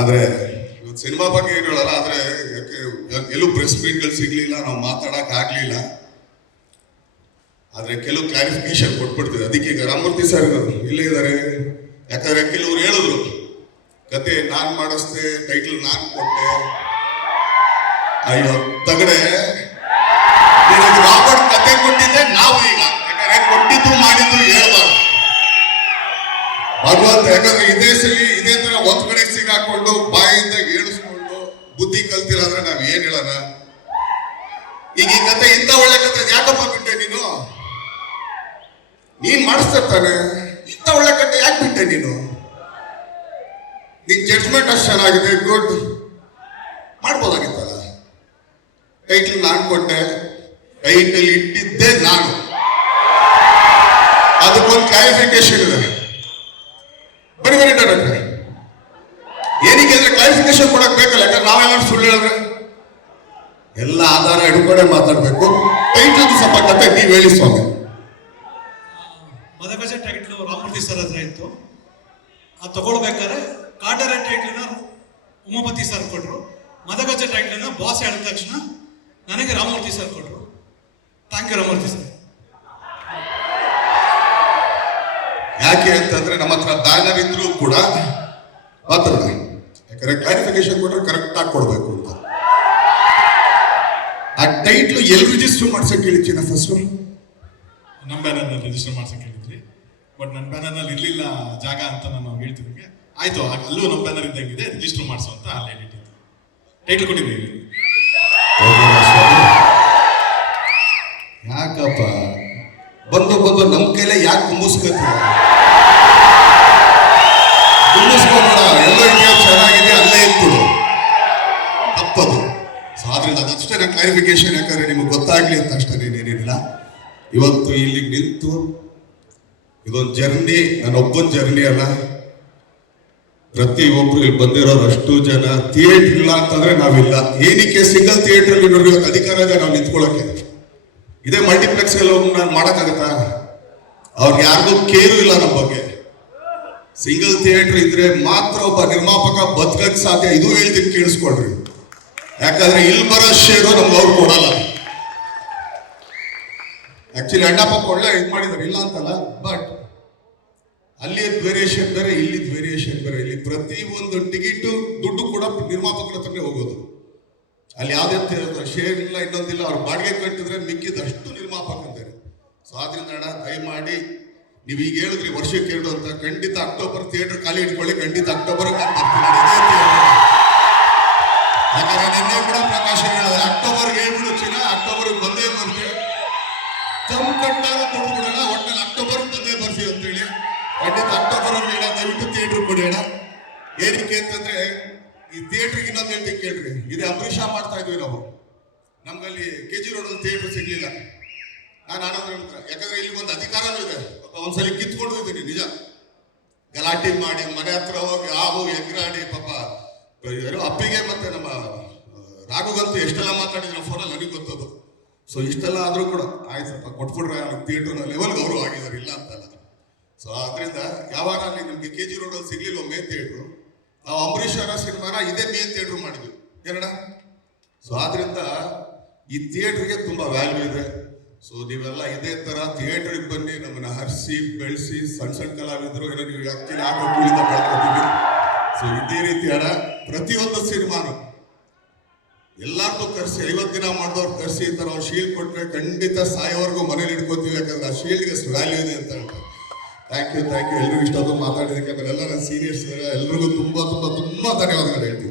ಆದ್ರೆ ಸಿನಿಮಾ ಬಗ್ಗೆ ಏನು ಹೇಳಲ್ಲ, ಆದ್ರೆ ಎಲ್ಲೂ ಪ್ರೆಸ್ ಮೀಟ್ಗಳು ಸಿಗ್ಲಿಲ್ಲ, ನಾವು ಮಾತಾಡಕ್ ಆಗ್ಲಿಲ್ಲ. ಆದ್ರೆ ಕೆಲವು ಕ್ಲಾರಿಫಿಕೇಶನ್ ಕೊಟ್ಬಿಡ್ತೀವಿ. ಅದಕ್ಕೆ ಈಗ ರಾಮಮೂರ್ತಿ ಸರ್ ಇಲ್ಲೇ ಇದ್ದಾರೆ ಯಾಕಂದ್ರೆ ಕೆಲವ್ರು ಹೇಳಿದ್ರು ಕತೆ ನಾನ್ ಮಾಡಿಸ್ದೆ ಟೈಟಲ್ ನಾನ್ ಕೊಟ್ಟೆ. ಅಯ್ಯೋ, ತಗಡೆ. ರಾಬರ್ಟ್ ಕತೆ ಕೊಟ್ಟಿದ್ದೆ ನಾವು ಈಗ ಭಗವಂತ ಯಾಕಂದ್ರೆ ಈ ದೇಶದಲ್ಲಿ ಇದೇ ತರ ಒಂದ್ ಕಡೆ ಸಿಗಾಕೊಂಡು ಬಾಯಿಂದ ಏಳಿಸ್ಕೊಂಡು ಬುದ್ಧಿ ಕಲ್ತಿಲ್ಲ ಅಂದ್ರೆ ನಾವ್ ಏನ್ ಹೇಳೋಣ? ಈಗ ಈ ಕತೆ ಇಂಥ ಒಳ್ಳೆ ಕತೆ ಯಾಕಪ್ಪ ಬಿಟ್ಟೆ ನೀನು? ನೀನ್ ಮಾಡಿಸ್ತಾನೆ ಇಂಥ ಒಳ್ಳೆ ಕತೆ ಯಾಕೆ ಬಿಟ್ಟೆ ನೀನು? ನಿನ್ ಜಡ್ಜ್ಮೆಂಟ್ ಅಷ್ಟು ಚೆನ್ನಾಗಿದೆ ಗುಡ್ ಮಾಡ್ಬೋದಾಗಿತ್ತಲ್ಲ? ಟೈಟಲ್ ನಾನು ಕೊಟ್ಟೆ ಟೈಟಲ್ ಇಟ್ಟಿದ್ದೆ ನಾನು. ಅದಕ್ಕೊಂದು ಕ್ಲಾರಿಫಿಕೇಶನ್ ಇದೆ. ಬನ್ನಿ ಬನ್ನಿ ಡಾಕ್ಟ್ರೆ ಏನಕ್ಕೆ ಅಂದ್ರೆ ಕ್ಲಾರಿಫಿಕೇಶನ್ ಕೊಡಕ್ ಬೇಕಲ್ಲ, ಯಾಕಂದ್ರೆ ನಾವೇನಾದ್ರು ಸುಳ್ಳು ಹೇಳಿದ್ರೆ? ಎಲ್ಲ ಆಧಾರ ಹಿಡ್ಕೊಂಡೆ ಮಾತಾಡ್ಬೇಕು. ಟೈಟಲ್ ಸ್ವಲ್ಪ ಕತೆ, ನೀವು ಹೇಳಿ ಸ್ವಾಮಿ. ಮದಗಜ ಟೈಟ್ಲು ರಾಮೂರ್ತಿ ಸರ್ ಹತ್ರ ಇತ್ತು. ಅದು ತಗೊಳ್ಬೇಕಾದ್ರೆ ಕಾಟರ ಟೈಟ್ಲನ್ನ ಉಮಾಪತಿ ಸರ್ ಕೊಟ್ರು. ಮದಗಜ ಟೈಟ್ಲನ್ನ ಬಾಸ್ ಹೇಳಿದ ತಕ್ಷಣ ನನಗೆ ರಾಮೂರ್ತಿ ಸರ್ ಕೊಟ್ರು. ಥ್ಯಾಂಕ್ ಯು ರಾಮೂರ್ತಿ ಸರ್ ಯಾಕೆ ಅಂತಂದ್ರೆ ನಮ್ಮ ಹತ್ರ ದಾನವಿದ್ರು ಕೂಡ ಮಾತಾಡ ಯಾಕಂದ್ರೆ ಕ್ಲಾರಿಫಿಕೇಶನ್ ಕೊಟ್ರೆ ಕರೆಕ್ಟ್ ಆಗಿ ಕೊಡ್ಬೇಕು ಅಂತ. ಆ ಟೈಟ್ಲು ಎಲ್ಲಿ ರಿಜಿಸ್ಟರ್ ಮಾಡ್ಸಕ್ ಹೇಳಿದ್ದೀನ ಫಸ್ಟ್ ನಮ್ಮ ಬ್ಯಾನರ್ನಲ್ಲಿ ರಿಜಿಸ್ಟರ್ ಮಾಡ್ಸಕ್ ಹೇಳಿದ್ರಿ ಬಟ್ ನನ್ನ ಬ್ಯಾನರ್ನಲ್ಲಿ ಇರಲಿಲ್ಲ ಜಾಗ ಅಂತ ನಾನು ಹೇಳ್ತಿದ್ದೆ ಆಯ್ತು ಅಲ್ಲೂ ನಮ್ಮ ಬ್ಯಾನರ್ ಇದ್ದಂಗಿದೆ ರಿಜಿಸ್ಟರ್ ಮಾಡಿಸು ಅಂತ ಅಲ್ಲಿ ಹೇಳಿದ್ದು ಟೈಟ್ಲ್ ಕೊಟ್ಟಿದ್ದೀವಿ. ಯಾಕಪ್ಪ? ಬಂದು ಬಂದು ನಮ್ಮ ಕೈಲೇ ಯಾಕೆ ಕುಂಬಿಸ್ಕೊತೀರ ಕುಂಬಿಸ್ಕೋಬೇಡ ಎಲ್ಲೋ ಚೆನ್ನಾಗಿದೆ, ಅಲ್ಲೇ ಇಟ್ಬಿಡು ತಪ್ಪದು. ಸೊ ಆದ್ರಿಂದ ಅದಷ್ಟೇ ಕ್ಲಾರಿಫಿಕೇಶನ್ ಯಾಕಂದ್ರೆ ನಿಮಗೆ ಗೊತ್ತಾಗ್ಲಿ ಅಂತ ಅಷ್ಟೇ ಏನೇನಿಲ್ಲ ಇವತ್ತು ಇಲ್ಲಿ ನಿಂತು, ಇದೊಂದು ಜರ್ನಿ ನನ್ನೊಬ್ಬನ ಜರ್ನಿ ಅಲ್ಲ. ಪ್ರತಿ ಒಬ್ರು ಇಲ್ಲಿ ಬಂದಿರೋರು ಅಷ್ಟು ಜನ ಥಿಯೇಟರ್ ಇಲ್ಲ ಅಂತಂದ್ರೆ ನಾವಿಲ್ಲ. ಏನಕ್ಕೆ ಸಿಂಗಲ್ ಥಿಯೇಟರ್ ಇವತ್ತು ಅಧಿಕಾರ ಇದೆ, ನಾವು ನಿಂತ್ಕೊಳ್ಳೋಕೆ ಇದೇ ಮಲ್ಟಿಪ್ಲೆಕ್ಸ್ ಎಲ್ಲ ನಾನು ಮಾಡಕ್ಕಾಗತ್ತಾ? ಅವ್ರಿಗೆ ಯಾರಿಗೂ ಕೇರು ಇಲ್ಲ ನಮ್ಮ ಬಗ್ಗೆ. ಸಿಂಗಲ್ ಥಿಯೇಟರ್ ಇದ್ರೆ ಮಾತ್ರ ಒಬ್ಬ ನಿರ್ಮಾಪಕ ಬದುಕಕ್ ಸಾಧ್ಯ. ಇದು ಹೇಳ್ತೀನಿ ಕೇಳಿಸ್ಕೊಳ್ರಿ. ಯಾಕಂದ್ರೆ ಇಲ್ಲಿ ಬರೋ ಶೇರು ನಮ್ಗೆ ಅವ್ರು ಕೊಡಲ್ಲ. ಆಕ್ಚುಲಿ ಅಣ್ಣಪ್ಪ ಒಳ್ಳೆ ಇದು ಮಾಡಿದಾರೆ. ಇಲ್ಲ ಅಂತಲ್ಲ ಬಟ್ ಅಲ್ಲಿ ವೇರಿಯೇಷನ್ ಬೇರೆ ಇಲ್ಲಿದ್ ವೇರಿಯೇಷನ್ ಬೇರೆ. ಇಲ್ಲಿ ಪ್ರತಿ ಒಂದು ಟಿಕೆಟ್ ದುಡ್ಡು ಕೂಡ ನಿರ್ಮಾಪಕರ ಹತ್ರನೇ ಹೋಗೋದು. ಅಲ್ಲಿ ಯಾವ್ದೇ ಶೇರ್ ಇಲ್ಲ, ಇನ್ನೊಂದಿಲ್ಲ, ಅವ್ರು ಬಾಡಿಗೆ ಕಟ್ಟಿದ್ರೆ ಮಿಕ್ಕಿದಷ್ಟು ನಿರ್ಮಾಪಕಂತಾರೆ ಸೊ ಆದ್ರಿಂದ ಅಣ್ಣ, ದಯಮಾಡಿ ನೀವು ಈಗ ಹೇಳಿದ್ರಿ ವರ್ಷಕ್ಕೆ ಎರಡು ಅಂತ, ಖಂಡಿತ ಅಕ್ಟೋಬರ್ ಥಿಯೇಟರ್ ಖಾಲಿ ಇಟ್ಕೊಳ್ಳಿ, ಖಂಡಿತ ಅಕ್ಟೋಬರ್ ಯಾಕಂದ್ರೆ ನಿನ್ನೆ ಕೂಡ ಪ್ರಕಾಶ್ ಹೇಳಿದೆ ಅಕ್ಟೋಬರ್ ಹೇಳ್ಬಿಡು ಚಿನ್ನ ಅಕ್ಟೋಬರ್ ಬಂದೇ ಬರ್ತೀವಿ ತಮ್ಮ ಕಟ್ಟಾಗ ದುಡ್ಡು ಬಿಡೋಣ ಒಟ್ಟಲ್ಲಿ ಅಕ್ಟೋಬರ್ ಬಂದೇ ಬರ್ತೀವಿ ಅಂತೇಳಿ. ಖಂಡಿತ ಅಕ್ಟೋಬರ್ ಹೇಳ, ದಯವಿಟ್ಟು ಥಿಯೇಟರ್ ಕೊಡಿ ಏನಕ್ಕೆ ಅಂತಂದ್ರೆ, ಈ ಥಿಯೇಟರ್ಗೆ ಇನ್ನೊಂದು ಹೇಳ್ತೀನಿ ಕೇಳ್ರಿ. ಇದೇ ಅಂಬರೀಷ ಮಾಡ್ತಾ ಇದ್ವಿ ನಾವು. ನಮ್ಮಲ್ಲಿ ಕೆ ಜಿ ರೋಡ್ ಒಂದು ಥಿಯೇಟರ್ ಸಿಗ್ಲಿಲ್ಲ. ನಾನು ಆನಂದ ಹೇಳ್ತಾರೆ ಯಾಕಂದ್ರೆ ಇಲ್ಲಿ ಒಂದು ಅಧಿಕಾರನೂ ಇದೆ. ಒಂದ್ಸಲಿ ಕಿತ್ಕೊಂಡು ಇದ್ದೀನಿ ನಿಜ. ಗಲಾಟೆ ಮಾಡಿ, ಮನೆ ಹತ್ರ ಹೋಗಿ ಹಾವು ಎಗ್ರಾಡಿ ಪಾಪ. ಅಪ್ಪಿಗೆ ಮತ್ತೆ ನಮ್ಮ ರಾಘುಗಂತೂ ಎಷ್ಟೆಲ್ಲ ಮಾತಾಡಿದ್ರು ಫೋನಲ್ಲಿ ನನಗೆ ಗೊತ್ತದು. ಸೊ ಇಷ್ಟೆಲ್ಲ ಆದರೂ ಕೂಡ ಆಯ್ತಪ್ಪ ಕೊಟ್ಬಿಟ್ರೆ ಥಿಯೇಟರ್ ಲೆವೆಲ್ಗೆ ಅವರು ಆಗಿದ್ದಾರೆ, ಇಲ್ಲ ಅಂತಲ್ಲ. ಸೊ ಆದ್ರಿಂದ ಯಾವಾಗ ಅಲ್ಲಿ ನಿಮ್ಗೆ ಕೆ ಜಿ ರೋಡಲ್ಲಿ ಸಿಗ್ಲಿಲ್ಲ ಮೇನ್ ಥಿಯೇಟ್ರು ನಾವು ಅಂಬರೀಷ್ ಅವರ ಸಿನಿಮಾನ ಇದೇ ಮೇನ್ ಥಿಯೇಟ್ರ್ ಮಾಡಿದ್ವಿ. ಏನಡ ಸೊ ಆದ್ರಿಂದ ಈ ಥಿಯೇಟ್ರಿಗೆ ತುಂಬಾ ವ್ಯಾಲ್ಯೂ ಇದೆ. ಸೊ ನೀವೆಲ್ಲ ಇದೇ ತರ ಥಿಯೇಟರ್ಗೆ ಬನ್ನಿ, ನಮ್ಮನ್ನ ಹರಿಸಿ, ಬೆಳೆಸಿ ಸಣ್ಣ ಸಣ್ಣ ಕಲಾವಿದರು, ಏನೋ ನೀವು ಅಕ್ಕಿನ ಕೂಲಿಂದ ಬೆಳ್ಕೊತೀವಿ ಸೊ ಇದೇ ರೀತಿ ಹಣ ಪ್ರತಿಯೊಂದು ಸಿನಿಮಾನು. ಎಲ್ಲಾರ್ಗೂ ಕರ್ಸಿ, ಐವತ್ತು ದಿನ ಮಾಡಿದವ್ರು ಕರ್ಸಿ ಈ ತರ ಅವ್ರು ಶೀಲ್ಡ್ ಕೊಟ್ಟರೆ ಖಂಡಿತ ಸಾಯೋವರೆಗೂ ಮನೇಲಿ ಇಟ್ಕೋತೀವಿ, ಯಾಕಂದ್ರೆ ಆ ಶೀಲ್ಡ್ಗೆ ವ್ಯಾಲ್ಯೂ ಇದೆ ಅಂತ ಹೇಳ್ತಾರೆ. ಥ್ಯಾಂಕ್ ಯು ಥ್ಯಾಂಕ್ ಯು ಎಲ್ರಿಗೂ ಇಷ್ಟೊತ್ತು ಮಾತಾಡಿದ್ದಕ್ಕೆ ಎಲ್ಲ ನನ್ನ ಸೀನಿಯರ್ಸ್ ಎಲ್ಲರಿಗೂ ತುಂಬಾ ತುಂಬಾ ತುಂಬಾ ಧನ್ಯವಾದಗಳು ಹೇಳ್ತೀನಿ.